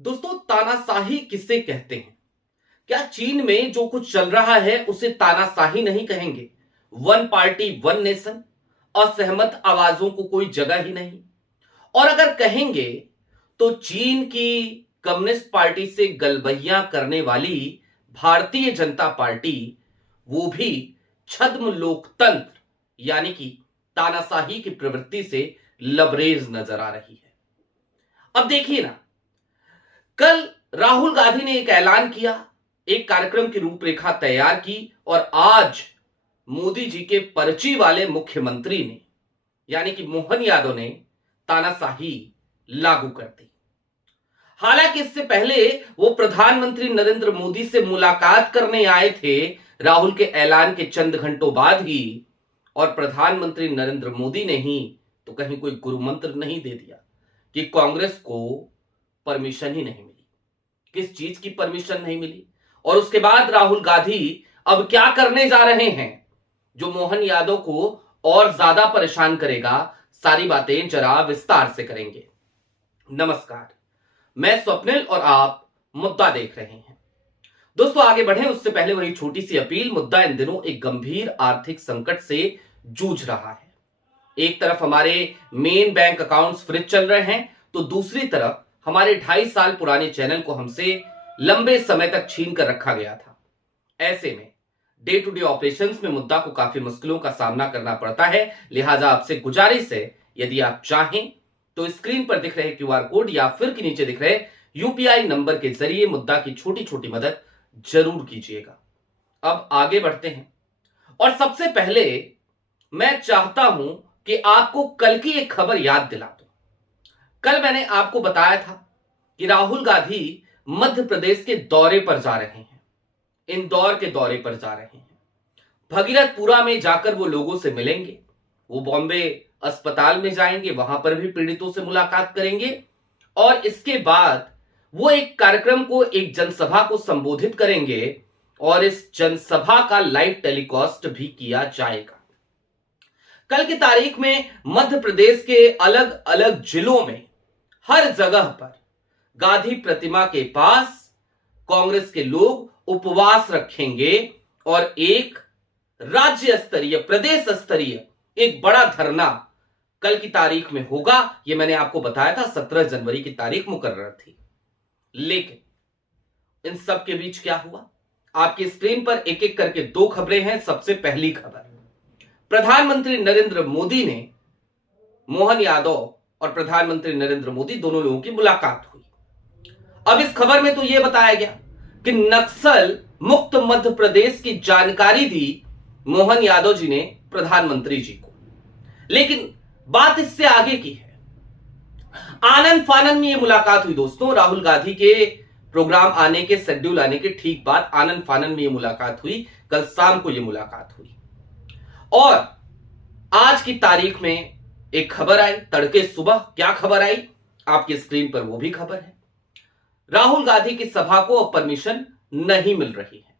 दोस्तों, तानाशाही किसे कहते हैं? क्या चीन में जो कुछ चल रहा है उसे तानाशाही नहीं कहेंगे? वन पार्टी वन नेशन, असहमत आवाजों को कोई जगह ही नहीं। और अगर कहेंगे तो चीन की कम्युनिस्ट पार्टी से गलबहियां करने वाली भारतीय जनता पार्टी, वो भी छद्म लोकतंत्र यानी कि तानाशाही की प्रवृत्ति से लबरेज नजर आ रही है। अब देखिए ना, कल राहुल गांधी ने एक ऐलान किया, एक कार्यक्रम की रूपरेखा तैयार की, और आज मोदी जी के पर्ची वाले मुख्यमंत्री ने यानी कि मोहन यादव ने तानाशाही लागू कर दी। हालांकि इससे पहले वो प्रधानमंत्री नरेंद्र मोदी से मुलाकात करने आए थे राहुल के ऐलान के चंद घंटों बाद ही, और प्रधानमंत्री नरेंद्र मोदी ने ही तो कहीं कोई गुरु मंत्र नहीं दे दिया कि कांग्रेस को परमिशन ही नहीं मिली। किस चीज की परमिशन नहीं मिली? और उसके बाद राहुल गांधी अब क्या करने जा रहे हैं जो मोहन यादव को और ज्यादा परेशान करेगा? सारी बातें जरा विस्तार से करेंगे। नमस्कार, मैं स्वप्निल और आप मुद्दा देख रहे हैं। दोस्तों, आगे बढ़े उससे पहले वही छोटी सी अपील। मुद्दा इन दिनों एक गंभीर आर्थिक संकट से जूझ रहा है। एक तरफ हमारे मेन बैंक अकाउंट्स फ्रीज चल रहे हैं, तो दूसरी तरफ हमारे 2.5 साल पुराने चैनल को हमसे लंबे समय तक छीन कर रखा गया था। ऐसे में डे टू डे ऑपरेशंस में मुद्दा को काफी मुश्किलों का सामना करना पड़ता है। लिहाजा आपसे गुजारिश है, यदि आप चाहें तो स्क्रीन पर दिख रहे क्यूआर कोड या फिर के नीचे दिख रहे यूपीआई नंबर के जरिए मुद्दा की छोटी छोटी मदद जरूर कीजिएगा। अब आगे बढ़ते हैं, और सबसे पहले मैं चाहता हूं कि आपको कल की एक खबर याद दिला दूं। कल मैंने आपको बताया था कि राहुल गांधी मध्य प्रदेश के दौरे पर जा रहे हैं, इंदौर के दौरे पर जा रहे हैं। भगीरथपुरा में जाकर वो लोगों से मिलेंगे, वो बॉम्बे अस्पताल में जाएंगे, वहां पर भी पीड़ितों से मुलाकात करेंगे, और इसके बाद वो एक कार्यक्रम को, एक जनसभा को संबोधित करेंगे, और इस जनसभा का लाइव टेलीकास्ट भी किया जाएगा। कल की तारीख में मध्य प्रदेश के अलग अलग जिलों में हर जगह पर गांधी प्रतिमा के पास कांग्रेस के लोग उपवास रखेंगे और एक राज्य स्तरीय, प्रदेश स्तरीय एक बड़ा धरना कल की तारीख में होगा। यह मैंने आपको बताया था, 17 जनवरी की तारीख मुकर्रर थी। लेकिन इन सब के बीच क्या हुआ? आपकी स्क्रीन पर एक एक करके 2 खबरें हैं। सबसे पहली खबर, प्रधानमंत्री नरेंद्र मोदी ने, मोहन यादव और प्रधानमंत्री नरेंद्र मोदी दोनों लोगों की मुलाकात हुई। अब इस खबर में तो यह बताया गया कि नक्सल मुक्त मध्य प्रदेश की जानकारी दी मोहन यादव जी ने प्रधानमंत्री जी को। लेकिन बात इससे आगे की है। आनंद फानंद में यह मुलाकात हुई दोस्तों। राहुल गांधी के प्रोग्राम आने के, शेड्यूल आने के ठीक बाद आनंद फानंद में यह मुलाकात हुई। कल शाम को यह मुलाकात हुई, और आज की तारीख में एक खबर आई, तड़के सुबह। क्या खबर आई? आपकी स्क्रीन पर वो भी खबर है। राहुल गांधी की सभा को अब परमिशन नहीं मिल रही है,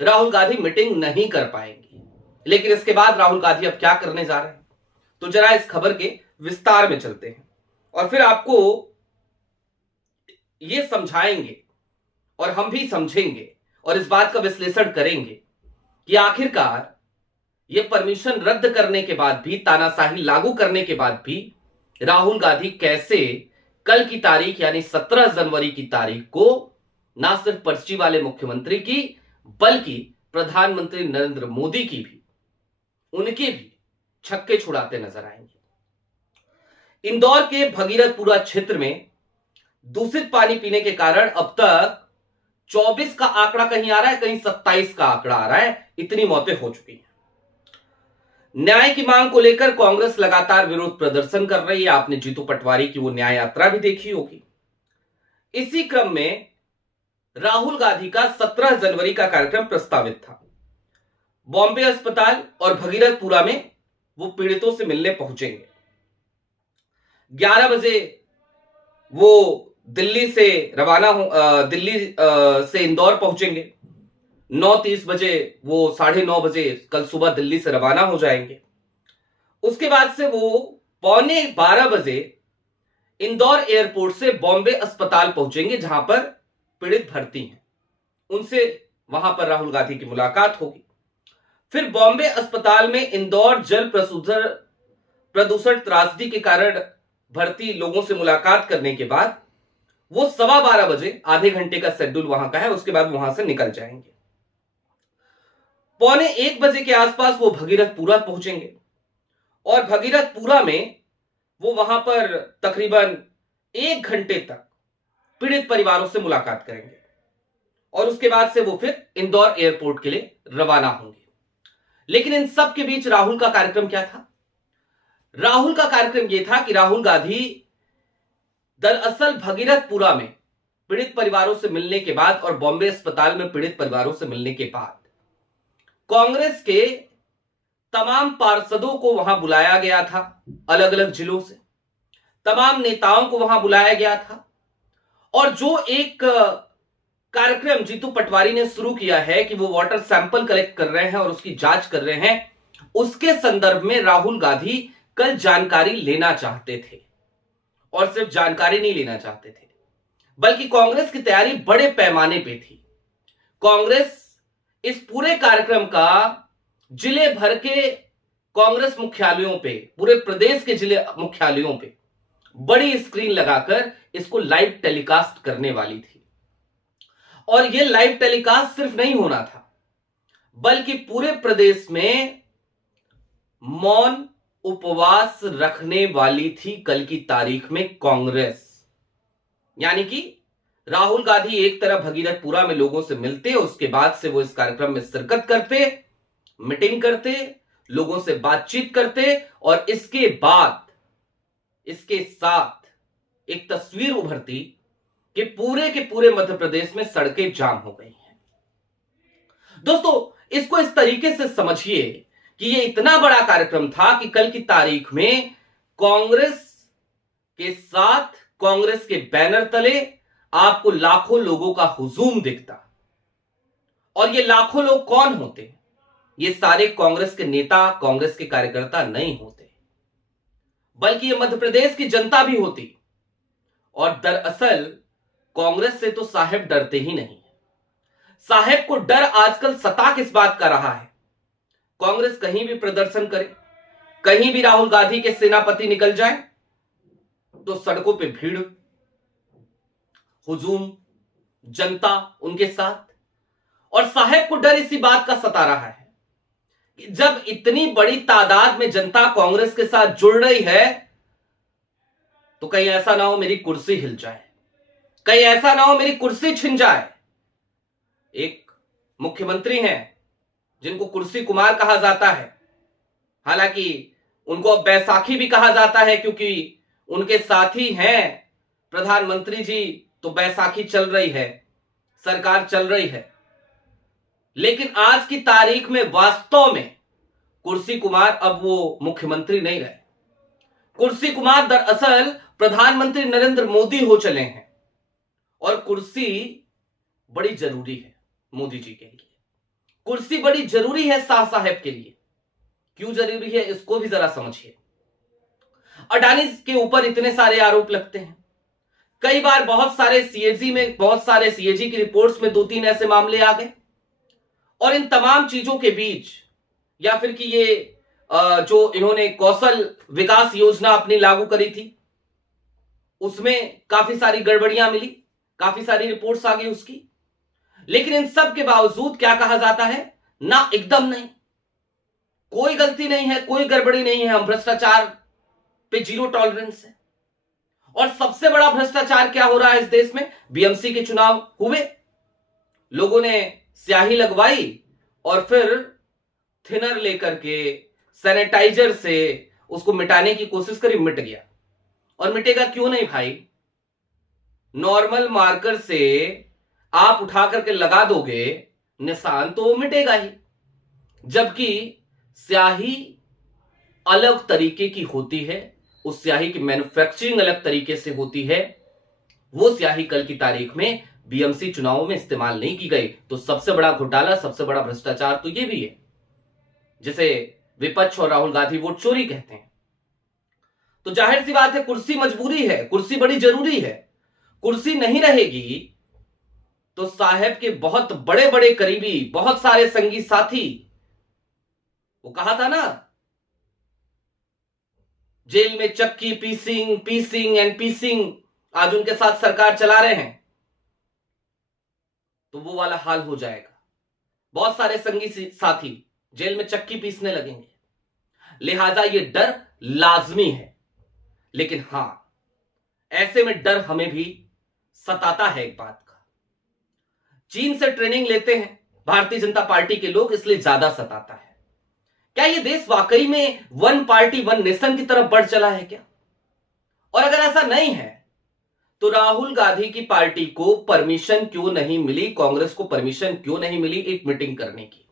राहुल गांधी मीटिंग नहीं कर पाएंगे। लेकिन इसके बाद राहुल गांधी अब क्या करने जा रहे हैं, तो जरा इस खबर के विस्तार में चलते हैं, और फिर आपको यह समझाएंगे और हम भी समझेंगे और इस बात का विश्लेषण करेंगे कि आखिरकार यह परमिशन रद्द करने के बाद भी, तानाशाही लागू करने के बाद भी राहुल गांधी कैसे कल की तारीख यानी 17 जनवरी की तारीख को ना सिर्फ पर्ची वाले मुख्यमंत्री की, बल्कि प्रधानमंत्री नरेंद्र मोदी की भी, उनके भी छक्के छुड़ाते नजर आएंगे। इंदौर के भगीरथपुरा क्षेत्र में दूषित पानी पीने के कारण अब तक 24 का आंकड़ा कहीं आ रहा है, कहीं 27 का आंकड़ा आ रहा है। इतनी मौतें हो चुकी हैं। न्याय की मांग को लेकर कांग्रेस लगातार विरोध प्रदर्शन कर रही है। आपने जीतू पटवारी की वो न्याय यात्रा भी देखी होगी। इसी क्रम में राहुल गांधी का 17 जनवरी का कार्यक्रम प्रस्तावित था। बॉम्बे अस्पताल और भगीरथपुरा में वो पीड़ितों से मिलने पहुंचेंगे। 11 बजे वो दिल्ली से रवाना हो, दिल्ली से इंदौर पहुंचेंगे। 9:30 बजे वो 9:30 बजे कल सुबह दिल्ली से रवाना हो जाएंगे। उसके बाद से वो 11:45 बजे इंदौर एयरपोर्ट से बॉम्बे अस्पताल पहुंचेंगे जहां पर पीड़ित भर्ती हैं, उनसे वहां पर राहुल गांधी की मुलाकात होगी। फिर बॉम्बे अस्पताल में इंदौर जल प्रदूषण त्रासदी के कारण भर्ती लोगों से मुलाकात करने के बाद वो 12:15 आधे घंटे का शेड्यूल वहां का है, उसके बाद वहां से निकल जाएंगे। 12:45 के आसपास वो भगीरथपुरा पहुंचेंगे और भगीरथपुरा में वो वहां पर तकरीबन 1 घंटे तक पीड़ित परिवारों से मुलाकात करेंगे और उसके बाद से वो फिर इंदौर एयरपोर्ट के लिए रवाना होंगे। लेकिन इन सब के बीच राहुल का कार्यक्रम क्या था? राहुल का कार्यक्रम यह था कि राहुल गांधी दरअसल भगीरथपुरा में पीड़ित परिवारों से मिलने के बाद और बॉम्बे अस्पताल में पीड़ित परिवारों से मिलने के बाद कांग्रेस के तमाम पार्षदों को वहां बुलाया गया था, अलग अलग जिलों से तमाम नेताओं को वहां बुलाया गया था। और जो एक कार्यक्रम जीतू पटवारी ने शुरू किया है कि वो वाटर सैंपल कलेक्ट कर रहे हैं और उसकी जांच कर रहे हैं, उसके संदर्भ में राहुल गांधी कल जानकारी लेना चाहते थे। और सिर्फ जानकारी नहीं लेना चाहते थे, बल्कि कांग्रेस की तैयारी बड़े पैमाने पे थी। कांग्रेस इस पूरे कार्यक्रम का जिले भर के कांग्रेस मुख्यालयों पे, पूरे प्रदेश के जिले मुख्यालयों पे बड़ी स्क्रीन लगाकर इसको लाइव टेलीकास्ट करने वाली थी। और यह लाइव टेलीकास्ट सिर्फ नहीं होना था, बल्कि पूरे प्रदेश में मौन उपवास रखने वाली थी कल की तारीख में कांग्रेस। यानी कि राहुल गांधी एक तरफ भगीरथपुरा में लोगों से मिलते, उसके बाद से वो इस कार्यक्रम में शिरकत करते, मीटिंग करते, लोगों से बातचीत करते और इसके बाद इसके साथ एक तस्वीर उभरती कि पूरे के पूरे मध्य प्रदेश में सड़कें जाम हो गई हैं। दोस्तों, इसको इस तरीके से समझिए कि यह इतना बड़ा कार्यक्रम था कि कल की तारीख में कांग्रेस के साथ, कांग्रेस के बैनर तले आपको लाखों लोगों का हुजूम दिखता। और ये लाखों लोग कौन होते? ये सारे कांग्रेस के नेता, कांग्रेस के कार्यकर्ता नहीं होते, बल्कि ये मध्य प्रदेश की जनता भी होती। और दरअसल कांग्रेस से तो साहेब डरते ही नहीं। साहेब को डर आजकल सता किस बात का रहा है? कांग्रेस कहीं भी प्रदर्शन करे, कहीं भी राहुल गांधी के सेनापति निकल जाए तो सड़कों पे भीड़, हुजूम, जनता उनके साथ। और साहेब को डर इसी बात का सता रहा है कि जब इतनी बड़ी तादाद में जनता कांग्रेस के साथ जुड़ रही है तो कहीं ऐसा ना हो मेरी कुर्सी हिल जाए, कहीं ऐसा ना हो मेरी कुर्सी छिन जाए। एक मुख्यमंत्री हैं जिनको कुर्सी कुमार कहा जाता है, हालांकि उनको अब बैसाखी भी कहा जाता है क्योंकि उनके साथी हैं प्रधानमंत्री जी, तो बैसाखी चल रही है, सरकार चल रही है। लेकिन आज की तारीख में वास्तव में कुर्सी कुमार अब वो मुख्यमंत्री नहीं रहे। कुर्सी कुमार दरअसल प्रधानमंत्री नरेंद्र मोदी हो चले हैं। और कुर्सी बड़ी जरूरी है मोदी जी के लिए, कुर्सी बड़ी जरूरी है शाह साहब के लिए। क्यों जरूरी है इसको भी जरा समझिए। अडानी के ऊपर इतने सारे आरोप लगते हैं, कई बार बहुत सारे सीएजी की रिपोर्ट्स में 2-3 ऐसे मामले आ गए। और इन तमाम चीजों के बीच, या फिर कि ये जो इन्होंने कौशल विकास योजना अपनी लागू करी थी, उसमें काफी सारी गड़बड़ियां मिली, काफी सारी रिपोर्ट्स आ गई उसकी। लेकिन इन सब के बावजूद क्या कहा जाता है? ना, एकदम नहीं, कोई गलती नहीं है, कोई गड़बड़ी नहीं है, हम भ्रष्टाचार पे जीरो टॉलरेंस है। और सबसे बड़ा भ्रष्टाचार क्या हो रहा है इस देश में? बीएमसी के चुनाव हुए, लोगों ने स्याही लगवाई और फिर थिनर लेकर के सैनिटाइजर से उसको मिटाने की कोशिश करी, मिट गया। और मिटेगा क्यों नहीं भाई? नॉर्मल मार्कर से आप उठा करके लगा दोगे निशान तो वो मिटेगा ही। जबकि स्याही अलग तरीके की होती है, उस स्याही की मैन्युफैक्चरिंग अलग तरीके से होती है। वो स्याही कल की तारीख में बीएमसी चुनावों में इस्तेमाल नहीं की गई। तो सबसे बड़ा घोटाला, सबसे बड़ा भ्रष्टाचार तो ये भी है, जिसे विपक्ष और राहुल गांधी वोट चोरी कहते हैं। तो जाहिर सी बात है कुर्सी मजबूरी है, कुर्सी बड़ी जरूरी है। कुर्सी नहीं रहेगी तो साहब के बहुत बड़े बड़े करीबी, बहुत सारे संगी साथी, वो कहा था ना, जेल में चक्की पीसिंग पीसिंग एंड पीसिंग, आज उनके साथ सरकार चला रहे हैं, तो वो वाला हाल हो जाएगा। बहुत सारे संगी साथी जेल में चक्की पीसने लगेंगे। लिहाजा ये डर लाजमी है। लेकिन हां, ऐसे में डर हमें भी सताता है एक बात का, चीन से ट्रेनिंग लेते हैं भारतीय जनता पार्टी के लोग, इसलिए ज्यादा सताता है। क्या ये देश वाकई में वन पार्टी वन नेशन की तरफ बढ़ चला है क्या? और अगर ऐसा नहीं है तो राहुल गांधी की पार्टी को परमिशन क्यों नहीं मिली, कांग्रेस को परमिशन क्यों नहीं मिली एक मीटिंग करने की?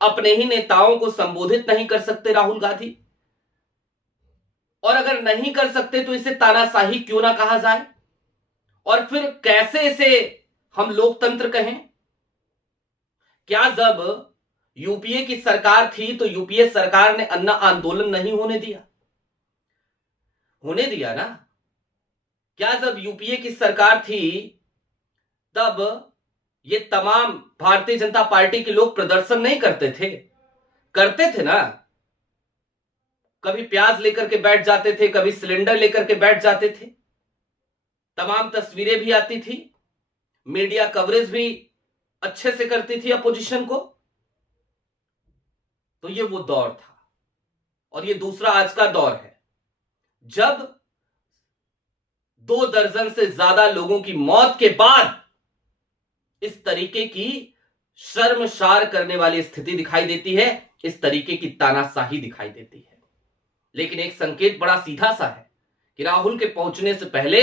अपने ही नेताओं को संबोधित नहीं कर सकते राहुल गांधी? और अगर नहीं कर सकते तो इसे तानाशाही क्यों ना कहा जाए? और फिर कैसे इसे हम लोकतंत्र कहें? क्या जब यूपीए की सरकार थी तो यूपीए सरकार ने अन्ना आंदोलन नहीं होने दिया? होने दिया ना। क्या जब यूपीए की सरकार थी तब ये तमाम भारतीय जनता पार्टी के लोग प्रदर्शन नहीं करते थे? करते थे ना। कभी प्याज लेकर के बैठ जाते थे, कभी सिलेंडर लेकर के बैठ जाते थे, तमाम तस्वीरें भी आती थी, मीडिया कवरेज भी अच्छे से करती थी अपोजिशन को। तो ये वो दौर था। और ये दूसरा आज का दौर है जब 2 दर्जन से ज्यादा लोगों की मौत के बाद इस तरीके की शर्मसार करने वाली स्थिति दिखाई देती है, इस तरीके की तानाशाही दिखाई देती है। लेकिन एक संकेत बड़ा सीधा सा है कि राहुल के पहुंचने से पहले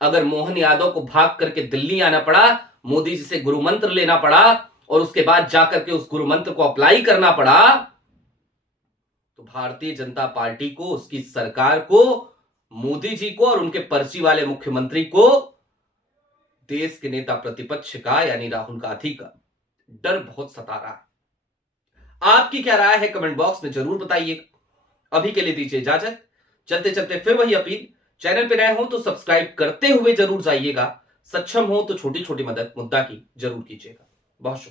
अगर मोहन यादव को भाग करके दिल्ली आना पड़ा, मोदी जी से गुरु मंत्र लेना पड़ा और उसके बाद जाकर के उस गुरु मंत्र को अप्लाई करना पड़ा, तो भारतीय जनता पार्टी को, उसकी सरकार को, मोदी जी को और उनके पर्ची वाले मुख्यमंत्री को देश के नेता प्रतिपक्ष का यानी राहुल गांधी का डर बहुत सता रहा है। आपकी क्या राय है कमेंट बॉक्स में जरूर बताइए। अभी के लिए दीजिए इजाजत। चलते चलते फिर वही अपील, चैनल पे नए हो तो सब्सक्राइब करते हुए जरूर जाइएगा, सक्षम हो तो छोटी छोटी मदद मुद्दा की जरूर कीजिएगा। बहुत शुक्रिया।